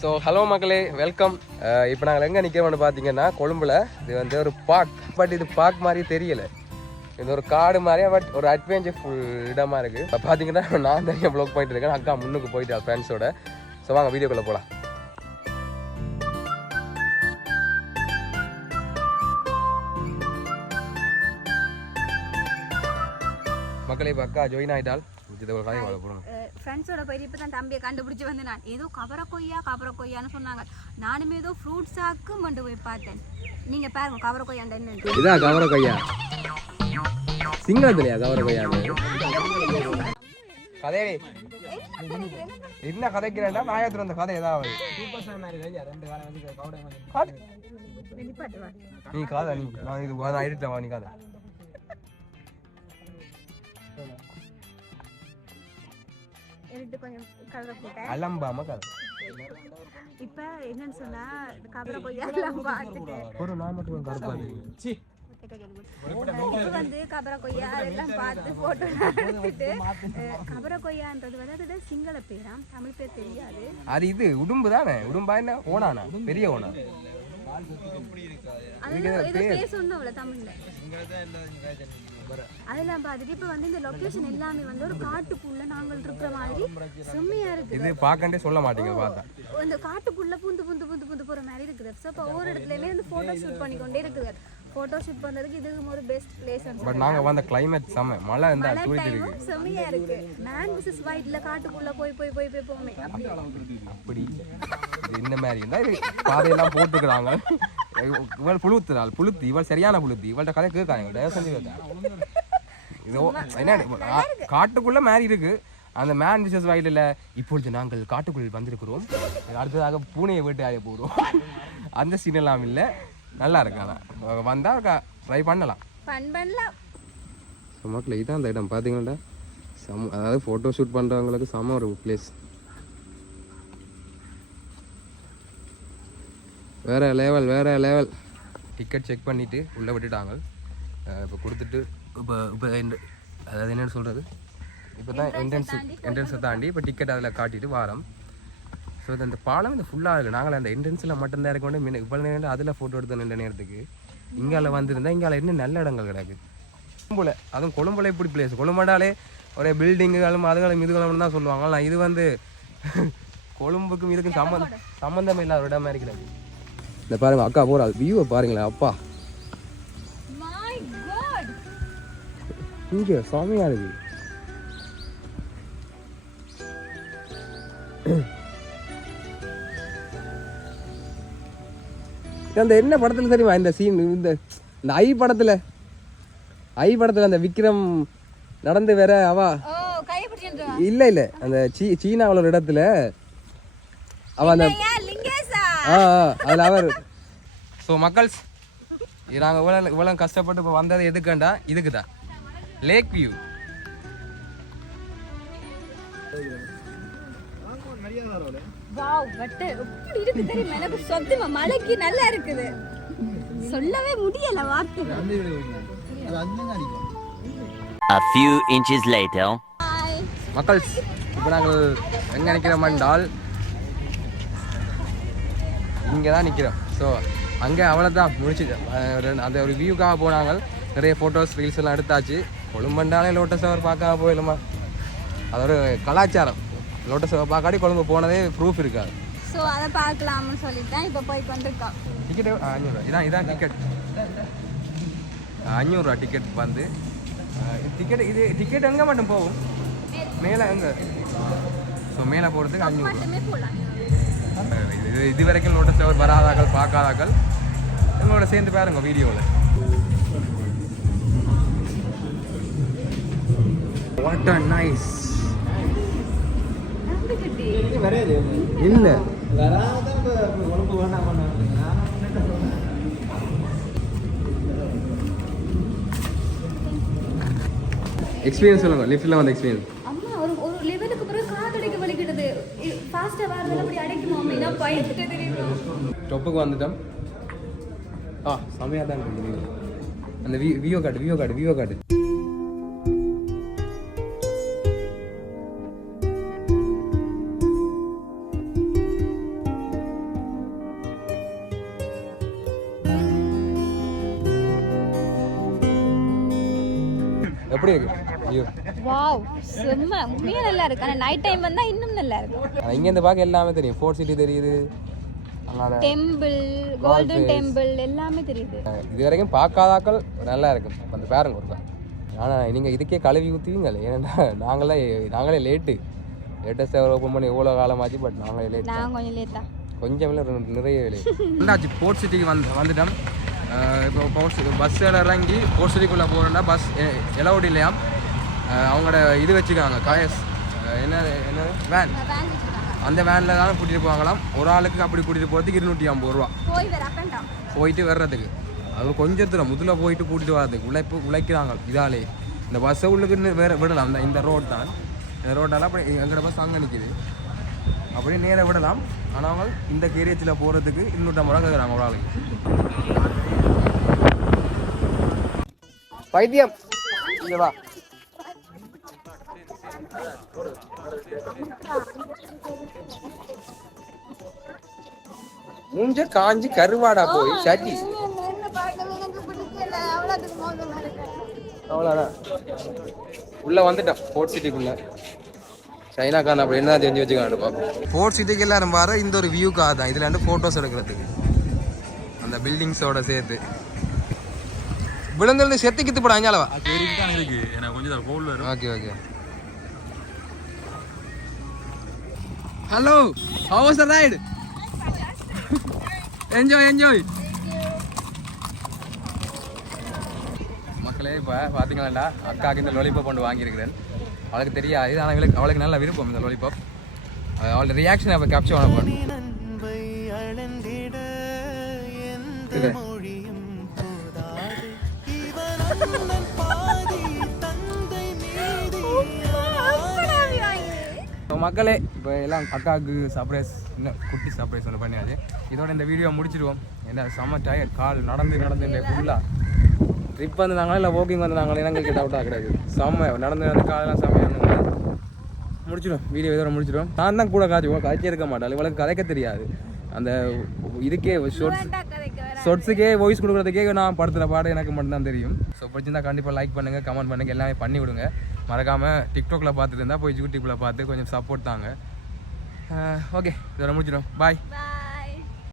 So hello மக்களே welcome. இப்போ நாங்கள் எங்கே நிற்கிறோம்னு பார்த்தீங்கன்னா கொழும்புல. இது வந்து ஒரு பார்க், பட் இது பார்க் மாதிரி தெரியல. இது ஒரு காடு மாதிரியே, பட் ஒரு அட்வென்ச்சர் ஃபுல் இடமா இருக்குது. பார்த்தீங்கன்னா நான் தனியாக ப்ளாக் பண்ணிட்டு இருக்கேன், அக்கா முன்னுக்கு போயிட்டா ஃப்ரெண்ட்ஸோட. ஸோ வாங்க வீடியோக்குள்ளே போகலாம். மக்களே இப்போ அக்கா ஜாயின் ஆகிட்டால் ஃப்ரெண்ட்ஸோட போயிட்டு இப்போ தான் தம்பியை கண்டுபிடிச்சி வந்து நான் ஏதோ கபர கொய்யான்னு சொன்னாங்க. நானுமே ஏதோ ஃப்ரூட் சாக்கு கொண்டு போய் பார்த்தேன். நீங்கள் பாருங்க கபர கொய்யாண்ட என்ன இதான் கவர கொய்யா. சிங்களத்துலையா கவர கொய்யா? கதையே என்ன கதைக்கிறேன்டா நாயத்துல அந்த கதை ஏதாவது நீ காதா நீ நான் இது ஆயிடுச்சா நீ காதா அலம்பாம கதை. இப்ப என்னன்னு சொன்னா கபர கொய்யா ஒரு நாள் மட்டும் கருப்பாது வந்து கபர கொய்யா அதெல்லாம் பார்த்து போட்டோ எடுத்துட்டு கபர கொய்யான்றது வந்து அது சிங்கள பேராம், தமிழ் பேர் தெரியாது. அது இது உடும்பு தானே? உடும்பா என்ன ஓனானா? பெரிய ஓனா தமிழ்ல அதெல்லாம் பார்த்துட்டு இப்ப வந்து இந்த லொகேஷன் எல்லாமே வந்து ஒரு காட்டுக்குள்ள நாங்கள் இருக்கிற மாதிரி செம்மையா இருக்கு. இது பாக்கண்டே சொல்ல மாட்டீங்க பார்த்தா. இந்த காட்டுக்குள்ள புந்து போற மாதிரி இருக்குது. ஸோ இப்போ ஒவ்வொரு இடத்துலயுமே வந்து போட்டோ ஷூட் பண்ணிக்கொண்டே இருக்குது. போட்டோ ஷூட் பண்றதுக்கு இது ஒரு பெஸ்ட் பிளேஸ். பட் நாங்க வந்த கிளைமேட் செம்ம மழை இருந்தா தூரிட்டு இருக்கு. செம்மையா இருக்கு. மேன் விசஸ் வைட்ல காட்டுக்குள்ள போய் போமே அப்படி இது இந்த மாதிரி இருந்தா இது பாதையெல்லாம் போட்டுக்கிறாங்க. இவள் புளுத்தி இவள் சரியான புளுத்தி. இவள்கிட்ட கதை கேட்காங்க, தயவு செஞ்சு கேட்காங்க. இது என்ன காட்டுக்குள்ள மாதிரி இருக்கு. அந்த மேன் விசஸ் வைல்டில் இப்பொழுது நாங்கள் காட்டுக்குள் வந்திருக்கிறோம், அடுத்ததாக பூனையை வீட்டு ஆய போகிறோம். அந்த சீன் எல்லாம் இல்லை, நல்லா இருக்கு. ஆனால் வந்தால் ட்ரை பண்ணலாம். மக்கள் இதான் அந்த இடம் பார்த்தீங்கன்னா அதாவது ஃபோட்டோ ஷூட் பண்ணுறவங்களுக்கு செம்ம ஒரு பிளேஸ். வேறு லெவல். டிக்கெட் செக் பண்ணிவிட்டு உள்ளே விட்டுட்டாங்க. இப்போ கொடுத்துட்டு இப்போ அதாவது என்னென்னு சொல்கிறது, இப்போ தான் என்ட்ரன்ஸை தாண்டி இப்போ டிக்கெட் அதில் காட்டிட்டு வாரம். ஸோ அந்த பாலம் இந்த ஃபுல்லாக இருக்குது. நாங்கள் அந்த என்ட்ரன்ஸில் மட்டும்தான் இருக்கொண்டு இவ்வளோ நேரம் அதில் ஃபோட்டோ எடுத்த நின்ற நேரத்துக்கு இங்கால வந்திருந்தால் இங்கால இன்னும் நல்ல இடங்கள் கிடக்கு. கொழும்புல அதுவும் கொழும்புல இப்படி பிளேஸ். கொழும்புனாலே ஒரே பில்டிங்குகளும் அதுகளும் இதுகளும் தான் சொல்லுவாங்க. ஆனால் இது வந்து கொழும்புக்கும் இதுக்கும் சம்மந்தமே இல்லாத ஒரு இடமா இருக்கிறது. இந்த பாருங்க அக்கா போறா வியூவை பாருங்களேன். அப்பா இங்க சாமியா இருக்கு. அந்த என்ன படத்துல தெரியுமா இந்த சீன்? இந்த ஐ படத்துல அந்த விக்ரம் நடந்து வேற அவா இல்ல அந்த சீனாவில் ஒரு இடத்துல அவ அந்த அதில் அவர். ஸோ மக்கள்ஸ் நாங்கள் இவ்வளோ கஷ்டப்பட்டு இப்போ வந்தது எதுக்குண்டா இதுக்கு தான், லேக் வியூ. மலைக்கு நல்லா இருக்குது, சொல்லவே முடியல வார்த்தை. A few inches later. மக்கள்ஸ் இப்போ நாங்கள் எங்கே நிற்கிறோம் என்றால் இங்கே தான் நிற்கிறோம். ஸோ அங்கே அவ்வளோ தான் முடிச்சுது. அந்த ஒரு வியூக்காக போனாங்க. நிறைய ஃபோட்டோஸ் ரீல்ஸ் எல்லாம் எடுத்தாச்சு. கொழும்பண்டாலே லோட்டஸ் அவர் பார்க்காம போயிடுமா? அது ஒரு கலாச்சாரம். லோட்டஸ் அவர் பார்க்காடி கொழும்பு போனதே ப்ரூஃப் இருக்காது. ஸோ அதை பார்க்கலாம்னு சொல்லிட்டு இப்போ போயிட்டு வந்திருக்கோம். டிக்கெட் 500 இதான் டிக்கெட். 500 டிக்கெட் வந்து டிக்கெட். இது டிக்கெட் எங்கே மட்டும் போகும்? மேலே எங்கே? ஸோ மேலே போகிறதுக்கு 500. இது வரைக்கும் நோட்டீஸ் அவர் வராதாக்கள் பார்க்காதாக்கள் எங்களோட சேர்ந்து பாருங்க வீடியோவில். What a nice. இல்லை எக்ஸ்பீரியன்ஸ் சொல்லுங்க. லிஃப்ட்டில் வந்த எக்ஸ்பீரியன்ஸ். டொப்புக்கு வந்துட்டோம். செமையாக தான் இருக்குது. அந்த வியூ காட்டு. எப்படி இருக்கு வியூ? வாவ் செம்ம உண்மையா நல்லா இருக்கு. ஆனா நைட் டைம் வந்தா இன்னும் நல்லா இருக்கும். இங்கேருந்து பார்க்க எல்லாமே தெரியும். ஃபோர்ட் சிட்டி தெரியுது, அதனால டெம்பிள், கோல்டன் டெம்பிள் எல்லாமே தெரியுது. இது வரைக்கும் பார்க்காதாக்கள் நல்லா இருக்கும். அந்த பேருங்க ஒருக்கா. ஆனால் நீங்கள் இதுக்கே கழுவி ஊற்றுவீங்களே, ஏன்னா நாங்களே லேட்டஸ்ட்டாக ஓப்பன் பண்ணி எவ்வளோ காலமாச்சு. பட் நாங்களே லேட், நான் கொஞ்சம் லேட்டா, கொஞ்சம் இல்லை நிறைய வேலையாச்சு. போர்ட் சிட்டிக்கு வந்துட்டோம். இப்போ பஸ்ஸில் இறங்கி போர்ட் சிட்டிக்குள்ளே போகிறோன்னா பஸ் எலவுட் இல்லையாம். அவங்களோட இது வச்சுக்காங்க காயஸ், என்ன வேன், அந்த வேனில் தான் கூட்டிகிட்டு போவாங்களாம். ஒரு ஆளுக்கு அப்படி கூட்டிகிட்டு போகிறதுக்கு 250 ரூபா போயிட்டு வர்றதுக்கு. அது கொஞ்சம் தூரம் முதல்ல போயிட்டு கூட்டிகிட்டு வர்றதுக்கு உழைக்கிறாங்க. இதாலே இந்த பஸ்ஸை உள்ளுக்கு விடலாம். இந்த ரோடு தான், இந்த ரோட்டால் அப்படி எங்களோட பஸ் அங்கே நிற்கிது. அப்படியே நேராக விடலாம். ஆனால் அவங்க இந்த கேரியேஜில் போகிறதுக்கு 250 ரூபா கேட்குறாங்க ஒரு ஆளுக்கு. வைத்தியம் இங்கே வா. மூஞ்ச காஞ்சி கருவாடா போய் சட்டி அவ்வளோதான். உள்ள வந்துட்டோம் ஃபோர்ட் சிட்டிக்குள்ள. சைனாக்காரன் அப்படி என்ன தெரிஞ்சு வச்சுக்காண்டுப்பா. ஃபோர்ட் சிட்டிக்கு எல்லாரும் பாரு இந்த ஒரு வியூக்காக தான். இதில் வந்து ஃபோட்டோஸ் எடுக்கிறதுக்கு அந்த பில்டிங்ஸோட சேர்த்து விழுந்து செத்து கித்து போட அஞ்சாலவா இருக்கு. எனக்கு கொஞ்சம் கோல்டு வரும். Okay okay. Hello, how was the ride? Enjoy. மக்களே இப்போ பார்த்தீங்களாண்டா அக்காவுக்கு இந்த லாலிபாப் கொண்டு வாங்கியிருக்கிறேன். அவளுக்கு தெரியாது, ஆனால் அவளுக்கு நல்ல விருப்பம் இந்த லாலிபாப். அவளோட ரியாக்ஷன் அப்போ கேப்சர் பண்ண போகிறேன். மக்களே இப்போ எல்லாம் அக்காவுக்கு சர்ப்ரைஸ், இன்னும் குட்டி சர்ப்ரைஸ் ஒன்று பண்ணியாச்சு. இதோட இந்த வீடியோ முடிச்சிடுவோம். என்ன செம்ம டயர்ட், கால் நடந்து ஃபுல்லாக ட்ரிப் வந்துனாங்களா இல்லை வாக்கிங் வந்துனாங்களா எனக்கு டவுட்டாக கிடையாது. செம்ம நடந்து காலெல்லாம் செம்மையான முடிச்சிடும். வீடியோ இதோட முடிச்சிடும். நான் தான் கூட காய்ச்சி இருக்க மாட்டேன். இவளுக்கு கதைக்க தெரியாது. அந்த இதுக்கே ஷார்ட்ஸுக்கே வாய்ஸ் கொடுக்குறதுக்கே நான் படுத்துகிற பாடு எனக்கு மட்டும்தான் தெரியும். ஸோ பிடிச்சிருந்தா கண்டிப்பாக லைக் பண்ணுங்கள், கமெண்ட் பண்ணுங்கள், எல்லாமே பண்ணி விடுங்க. மறக்காமல் டிக்டாக்ல பார்த்துட்டு இருந்தால் போய் யூடியூப்பில் பார்த்து கொஞ்சம் சப்போர்ட் தாங்க. ஓகே, இதோட முடிச்சிடும். பாய்.